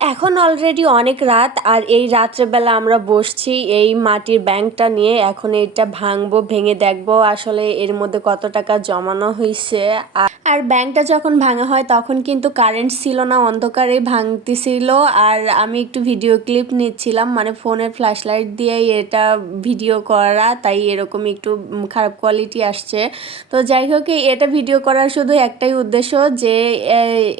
এখন অলরেডি অনেক রাত, আর এই রাত্রেবেলা আমরা বসছি এই মাটির ব্যাংকটা নিয়ে। এখন এটা ভাঙবো, ভেঙে দেখবো আসলে এর মধ্যে কত টাকা জমানো হয়েছে। আর ব্যাংকটা যখন ভাঙা হয় তখন কিন্তু কারেন্ট ছিল না, অন্ধকারে ভাঙতেছিল। আর আমি একটু ভিডিও ক্লিপ নিচ্ছিলাম, মানে ফোনের ফ্ল্যাশ লাইট দিয়েই এটা ভিডিও করা, তাই এরকম একটু খারাপ কোয়ালিটি আসছে। তো যাই হোক, এটা ভিডিও করার শুধু একটাই উদ্দেশ্য যে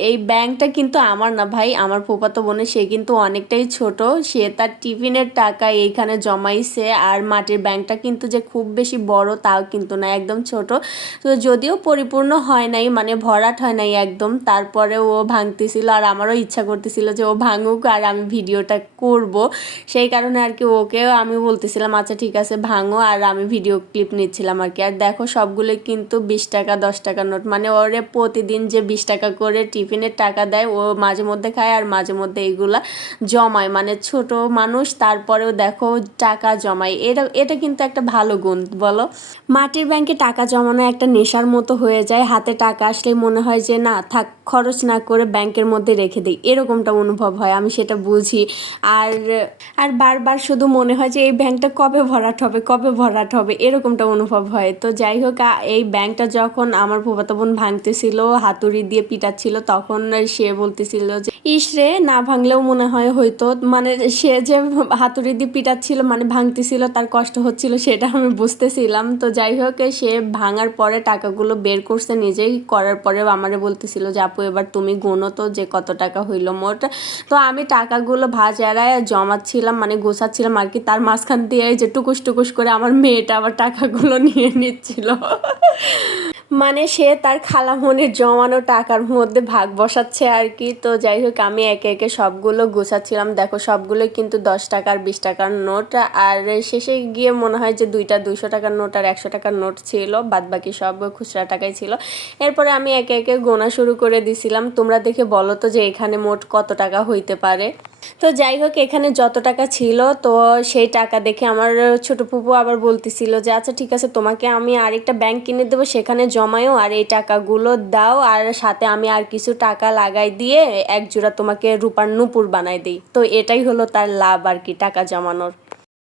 এই ব্যাংকটা কিন্তু আমার না ভাই, আমার ফুফাতো বোনের। সে কিন্তু অনেকটাই ছোট, সে তার টিফিনের টাকা এইখানে জমাইছে। আর মাটির ব্যাংকটা কিন্তু যে খুব বেশি বড় তাও কিন্তু না, একদম ছোট। তো যদিও পরিপূর্ণ হয় নাই, মানে ভরাট হয় নাই একদম, তারপরে ও ভাঙতেছিল। আর আমারও ইচ্ছা করতেছিল যে ও ভাঙুক আর আমি ভিডিওটা করব, সেই কারণে আর কি ওকেও আমি বলতেছিলাম আচ্ছা ঠিক আছে ভাঙো, আর আমি ভিডিও ক্লিপ নিচ্ছিলাম আর কি। আর দেখো সবগুলো কিন্তু 20 টাকা 10 টাকার নোট, মানে ওরে প্রতিদিন যে 20 টাকা করে টিফিনের টাকা দেয়, ও মাঝে মধ্যে খায় আর মাঝে মধ্যে এইগুলা জমায়। মানে ছোট মানুষ তারপরেও দেখো টাকা জমায়, এটা এটা কিন্তু একটা ভালো গুণ বলো। মাটির ব্যাংকে টাকা জমানো একটা নেশার মতো হয়ে যায়, হাতে টাকা আসলে মনে হয় যে না থাক, খরচ না করে ব্যাংকের মধ্যে রেখে দিই, এরকমটা অনুভব হয়, আমি সেটা বুঝি। আর আর বারবার শুধু মনে হয় যে এই ব্যাংকটা কবে ভরাট হবে, কবে ভরাট হবে, এরকমটা অনুভব হয়। তো যাই হোক, এই ব্যাংকটা যখন আমার ফুফাতো বোন ভাঙতেছিল, হাতুড়ি দিয়ে পিটাচ্ছিল, তখন সে বলতেছিল যে ইস রে, না ভাঙলেও মনে হয় হয়তো, মানে সে যে হাতুড়ি দিয়ে পিটাচ্ছিল মানে ভাঙতেছিল, তার কষ্ট হচ্ছিল সেটা আমি বুঝতেছিলাম। তো যাই হোক, সে ভাঙার পরে টাকাগুলো বের করছে নিজেই, করার পরে আমারে বলতেছিল যে আপু এবার তুমি গুনো তো যে কত টাকা হইলো মোট। তো আমি টাকাগুলো ভাজারায় জমাচ্ছিলাম, মানে গোছাচ্ছিলাম আর কি, তার মাঝখান দিয়ে যে টুকুস টুকুস করে আমার মেয়েটা আবার টাকাগুলো নিয়ে নিচ্ছিল। মানে সে তার খালামণির জমানো টাকার মধ্যে ভাগ বসাচ্ছে আর কি। তো যাই হোক, আমি একে একে সবগুলো গোছাচ্ছিলাম। দেখো সবগুলো কিন্তু 10 টাকার 20 টাকার নোট। আর শেষে গিয়ে মনে হয় যে দুইটা 200 টাকার নোট আর 100 টাকার নোট ছিল, বাদ বাকি সব খুচরা টাকাই ছিল। এরপরে আমি একে একে গোনা শুরু করে দিছিলাম। তোমরা দেখে বলো তো যে এখানে মোট কত টাকা হইতে পারে। তো যাই হোক, এখানে যত টাকা ছিল, তো সেই টাকা দেখে আমার ছোট ফুপু আবার বলতেছিল যে আচ্ছা ঠিক আছে, তোমাকে আমি আরেকটা ব্যাংক কিনে দেবো, সেখানে জমায়ও আর এই টাকাগুলো দাও, আর সাথে আমি আর কিছু টাকা লাগাই দিয়ে এক জোড়া তোমাকে রূপার নুপুর বানাই দিই। তো এটাই হলো তার লাভ আর কি, টাকা জমানোর।